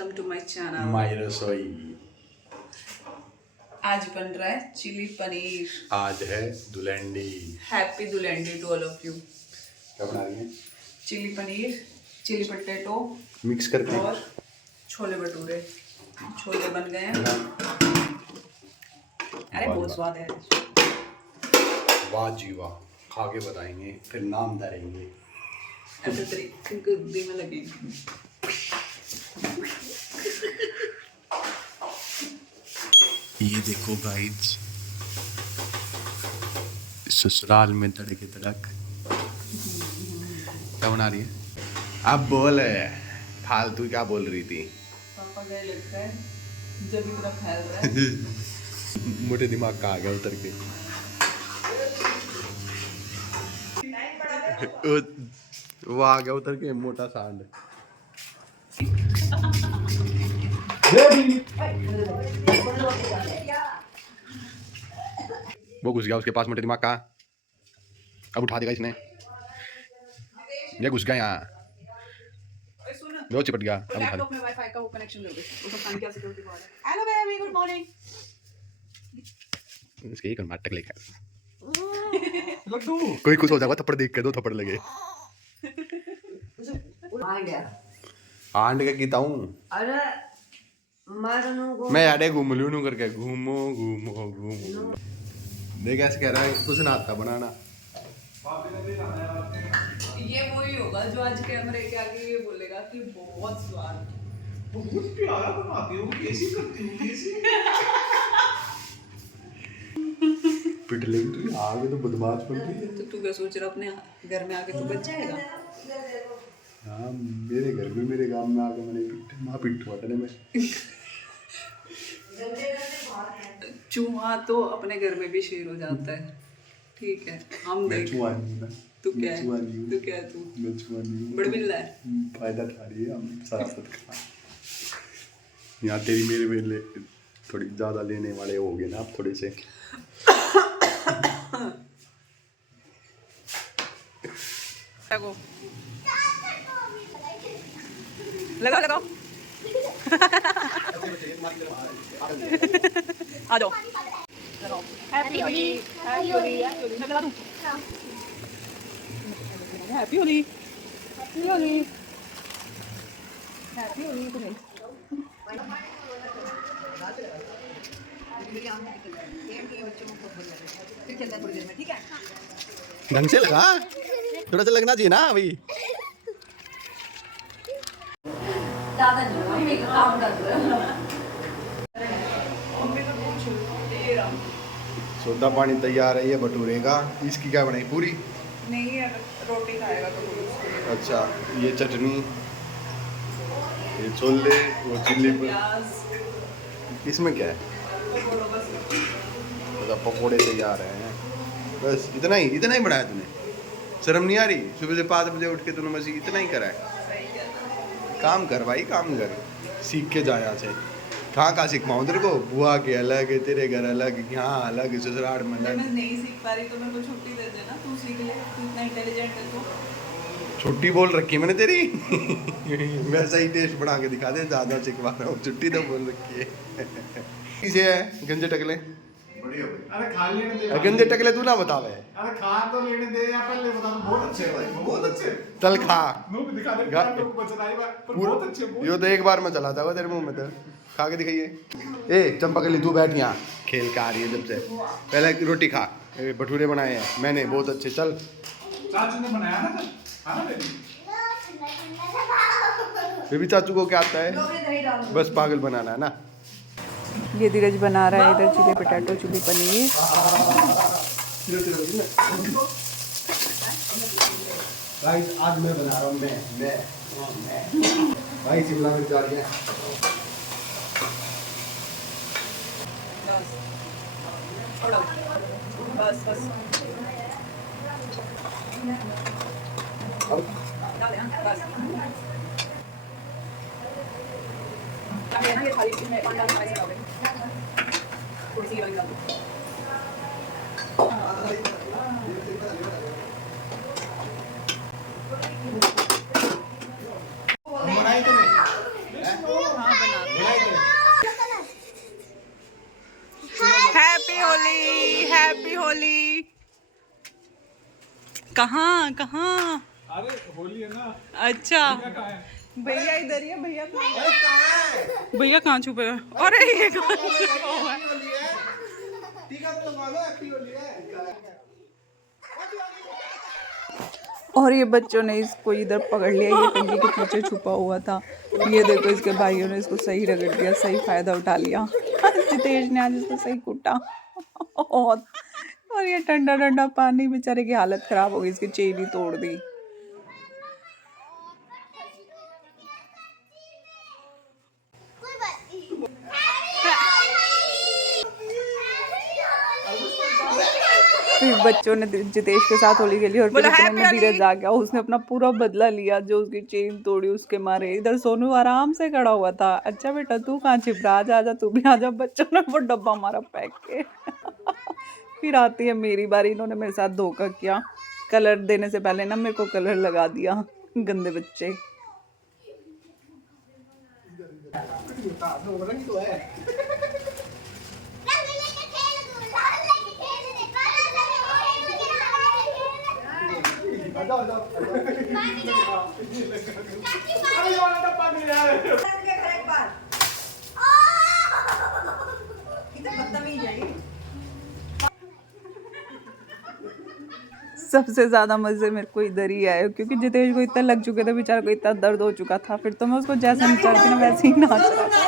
Welcome to my channel my Rasoi. आज बन रहा है चिली पनीर। आज है Dhulandi. Happy Dhulandi to all of you. क्या बना रही है? Chilli paneer, chilli potato mix करके और छोले भटूरे। छोले बन गए हैं। अरे बहुत स्वाद है। वाह जी वाह, खा के बताएंगे फिर नाम धरेंगे। ऐसे तरीके गुद्दी में लगेगी। ये देखो गाइस, ससुराल में तड़के तड़क। क्या बना रही है? अब बोल, फालतू क्या बोल रही थी? पापा गए लगता है जब इतना फैल रहा है। मोटे दिमाग का आ गया उतर के। वो आ गया उतर के मोटा सांड। वो घुस गया उसके पास मोटे दिमाग का। अब उठा देगा इसने। ये घुस गया यहाँ, वो चिपट गया। अब उठा लैपटॉप में वाईफाई का वो कनेक्शन दे दे। उसको पानी क्या सिक्योरिटी कोड है। Hello baby, good morning. इसके ही कर्नाटक लेकर कोई खुश हो जाएगा थप्पड़ देख के। दो थप्पड़ लगे। आ गया। आंट का कीता हूँ अरे मैं यार घूम लूँ नू करके। घूमो घूमो घूमो। देख ऐसे कह रहा है कुछ ना आता बनाना। ये वही होगा जो आज कैमरे के आगे ये बोलेगा कि बहुत स्वाद, बहुत प्यारा बनाती हूँ, कैसी करती हूँ कैसी। पिट लेगी तू आगे तो बदमाश बन रही है। तो तू क्या सोच रहा अपने घर में आके तू बच जाएगा? हाँ मेरे घर में मेरे गांव में आके मैंने पिट माँ पिट वाटने में। चूहा तो अपने घर में भी शेर हो जाता है। ठीक है, हम मैं देख। चुआ नहीं हूँ। तू क्या है? चुआ नहीं हूँ। तू क्या है? तू मैं चुआ नहीं हूँ। बड़बिल्ला है। फायदा उठा रही है हम सरासत का। यहाँ तेरी मेरे वेले थोड़ी ज़्यादा लेने वाले हो गए ना आप थोड़े से। लगाओ लगाओ। आ जाओ। Happy Holi, happy Holi, happy Holi. मैं लगा दूं? Happy Holi, happy Holi, happy Holi तुम्हें। ढंग से लगा, थोड़ा सा लगना चाहिए ना अभी। ज्यादा नहीं हुआ, मैं काम कर रहा हूँ। सोदा पानी तैयार है ये भटूरे का। इसकी क्या बनाई पूरी? नहीं, अगर रोटी खाएगा तो बोलो उसके लिए। अच्छा, ये चटनी, ये छोले, वो चिल्ली। प्याज, इसमें क्या है? तो बोलो बस। मतलब पकोड़े तैयार हैं। बस इतना ही बनाया तूने? शर्म नहीं आ रही? सुबह से 5 बजे उठ के तूने बस इतना ही करा है? सही है। काम कर भाई, काम कर। सीख के जा यहाँ से। कहाँ सीखवाऊँ तेरे को? बुआ के अलग, तेरे घर अलग, यहाँ अलग, ससुराल में मैं अलग। नहीं सीख पा रही तो मेरे को छुट्टी दे देना। तू सीख ले, तू इतना इंटेलिजेंट है तो। छुट्टी बोल रखी है मैंने तेरी। वैसा ही टेस्ट बना के दिखा दे। ज़्यादा सिखवा रहा हूँ, छुट्टी तो बोल रखी है। किसे है गंजे टकले? अरे खा लेने दे। गंजे टकले तू ना बतावे। अरे खा तो लेने दे या पहले बता। बहुत अच्छे है भाई, बहुत अच्छे। चल खा। मुंह भी दिखा दे। गा- लोग बचत आई बात, पर बहुत अच्छे। यो तो एक बार में चला था वो तेरे मुंह में तो। खा के दिखाइए। ए चंपकली तू बैठ यहाँ, खेल के आ रही है जब से। पहले रोटी खा। भटूरे बनाए हैं मैंने बहुत अच्छे। चल चाचू ने बनाया ना, खाना बेबी। बेबी चाचू को क्या आता है? बस पागल बनाना है ना। ये धीरज बना रहा है इधर chilli potato, chilli paneer. Guys आज मैं बना रहा हूँ मैं भाई शिमला मिर्च आ रही है। बस बस अब ये थाली इसमें पानी डालना है। थोड़ी सी वाली डाल दो। बनाई तूने? होली। कहाँ कहाँ? अरे होली है ना। अच्छा भैया इधर ही है। भैया भैया कहाँ छुपे हुए? अरे ये कहाँ छुपा हुआ है? और ये बच्चों ने इसको इधर पकड़ लिया, ये टंकी के पीछे छुपा हुआ था। ये देखो इसके भाइयों ने इसको सही रगड़ दिया, सही फायदा उठा लिया। जितेश ने आज इसको सही कूटा और ये ठंडा ठंडा पानी, बेचारे की हालत खराब हो गई, इसकी चेन ही तोड़ दी। फिर बच्चों ने जितेश के साथ होली खेली और फिर इतने में धीरज आ गया, उसने अपना पूरा बदला लिया जो उसकी चेन तोड़ी उसके मारे। इधर सोनू आराम से खड़ा हुआ था। अच्छा बेटा तू कहाँ छिप रहा, आजा तू भी आजा। बच्चों ने वो डब्बा मारा फेंक के। फिर आती है मेरी बारी। इन्होंने मेरे साथ धोखा किया, कलर देने से पहले ना मेरे को कलर लगा दिया, गंदे बच्चे। सबसे ज्यादा मजे मेरे को इधर ही आए क्योंकि जितेश को इतना लग चुके थे, बेचारे को इतना दर्द हो चुका था। फिर तो मैं उसको जैसे नचाती ना वैसे ही नाच रहा था।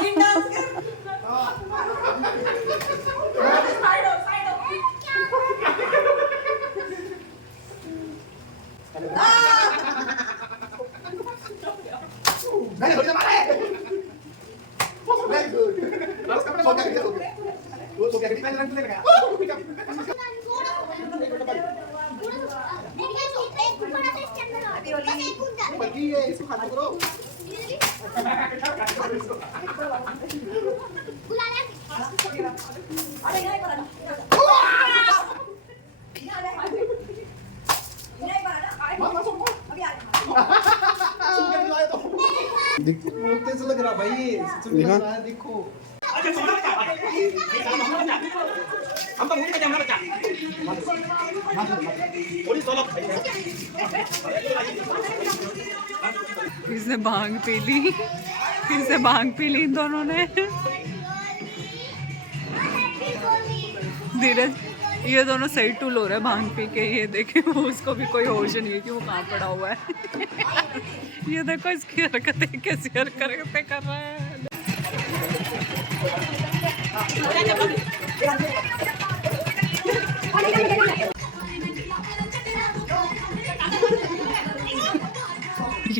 तेज लग रहा भाई, देखो। फिर से भांग पी ली, इन दोनों ने। धीरज ये दोनों सही टूल हो रहे हैं भांग पी के। ये देखे वो, उसको भी कोई होश नहीं है कि वो कहाँ पड़ा हुआ है। ये देखो इसकी हरकतें कैसी हरकतें कर रहा है।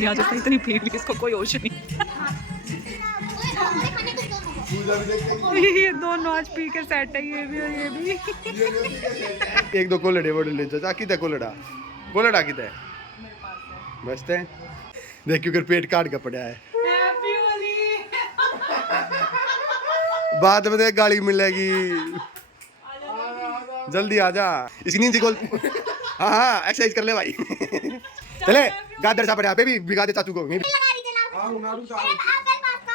आज इतनी भीड़, इसको कोई होश नहीं। ये दोनों आज पी के सेट है, ये भी और ये भी। एक दो कोलड़े वोडले चाचा किते कोलड़ा किते मस्त है। देख क्योंकि पेट काट का पड़ा है। बाद में देख गाड़ी मिलेगी, जल्दी आजा। इसकी नींद खोल। हाँ एक्सरसाइज कर ले भाई। चले गादर सा पड़ा बेबी, बिगा दे चाचू को।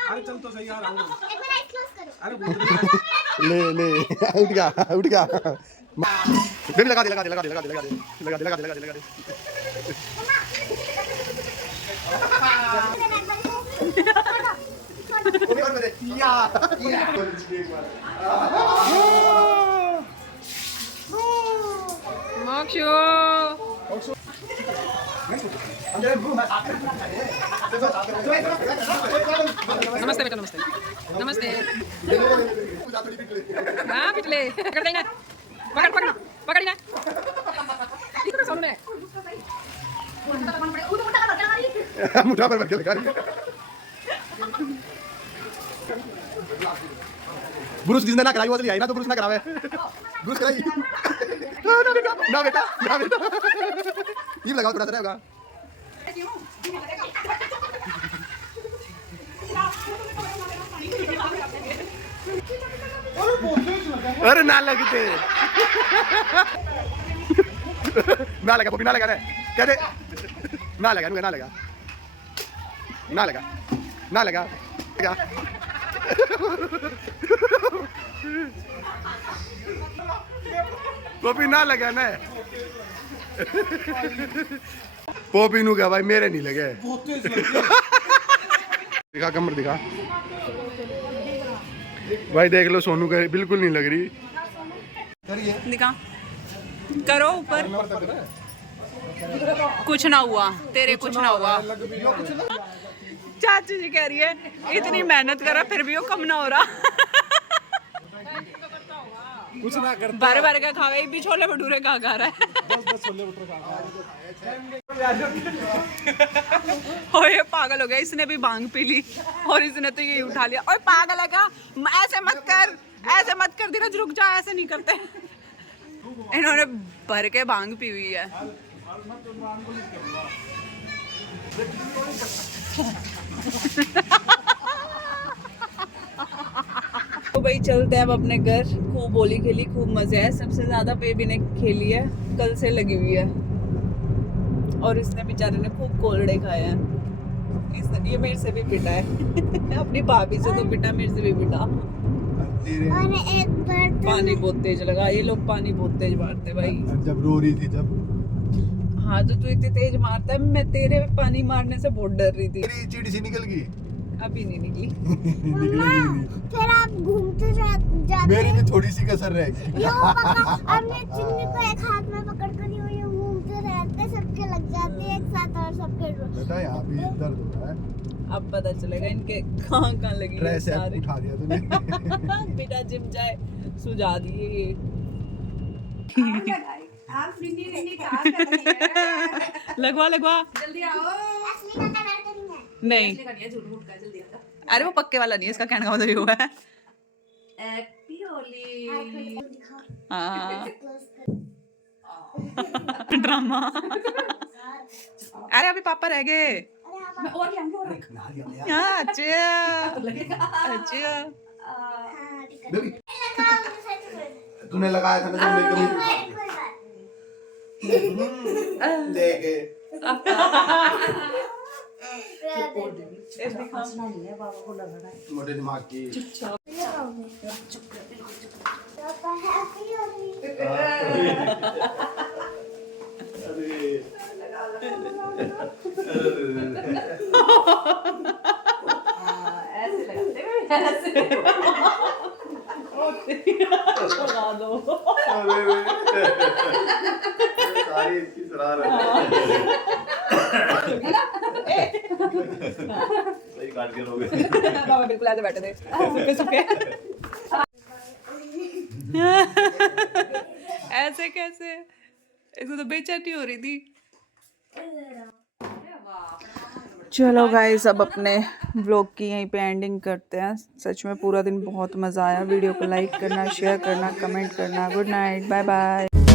अरे चल तो सही यार। ले उठ गया। बेबी लगा दे। नमस्ते बेटा, नमस्ते। हाँ पिछले पकड़ देना, पकड़ ना। इतना सामने मुठा पर बैठ के ब्रूस जिसने ना कराई वो तो आई ना, तो ब्रूस ना करावे। ब्रूस कराई ना बेटा। ये लगाओ थोड़ा सा रहेगा। अरे ना लगते ना लगा पपी, ना लगा रे कह दे। ना लगा पोपी ना लगा ना पोपी नु क्या भाई मेरे नहीं लगे दिखा कमर दिखा भाई देख लो सोनू का बिल्कुल नहीं लग रही दिखा करो ऊपर कुछ ना हुआ तेरे कुछ ना हुआ चाची जी कह रही है इतनी मेहनत करा फिर भी वो कम ना हो रहा कुछ ना करता बार बार का खावे भी छोले भटूरे खा खा रहा है बस छोले भटूरे खा ओ ये पागल हो गया इसने भी भांग पी ली और इसने तो ये उठा लिया और पागल है क्या ऐसे मत कर धीरज रुक जा ऐसे नहीं करते इन्होंने भर के भांग पी हुई है तो भाई चलते हैं अब अपने घर खूब होली खेली खूब मजे है सबसे ज्यादा बेबी ने खेली है कल से लगी हुई है और इसने बेचारे ने खूब कोलड़े खाए हैं इसने ये मेरे से भी पिटा है अपनी भाभी से तो पिटा मेरे से भी पिटा और एक बार पानी बहुत तेज लगा ये लोग पानी बहुत तेज मारते भाई जब रो रही थी जब हाँ तो तू इतनी तेज मारता है मैं तेरे पानी मारने से बहुत डर रही थी मेरी चिड़ी सी निकल गई अभी नहीं निकली फिर आप घूमते जाते मेरी भी थोड़ी सी कसर रह गई अपने चिन्नी को एक हाथ में पकड़ कर यूं घूमते रहते सबके लग जाते हैं एक साथ और सबके बेटा यहाँ भी दर्द हो रहा है अब पता चलेगा इनके कहाँ कहाँ लगी है ड्रेस सारे उठा दिया तूने बेटा जिम जाए सुझा दिए ये लगवा जल्दी आओ असली का कलर तो नहीं है नहीं करनी झूठ मूठ का जल्दी आओ अरे वो पक्के वाला नहीं है इसका कहने का मतलब ये हुआ है हैप्पी होली हाँ ड्रामा अरे अभी पापा रह गए मैं और क्या और हाँ अच्छा अच्छा बेबी तूने लगाया था ना तुमने कभी देख मोटे दिमाग की ऐसे लगाते हैं ऐसे लगा दो सारी इसकी शरारत सही काट के लोगे बाबा बिल्कुल ऐसे बैठे थे सुखे सुखे ऐसे कैसे इसको तो बेचैनी हो रही थी चलो गाइस अब अपने व्लॉग की यहीं पे एंडिंग करते हैं सच में पूरा दिन बहुत मज़ा आया वीडियो को लाइक करना शेयर करना कमेंट करना गुड नाइट बाय बाय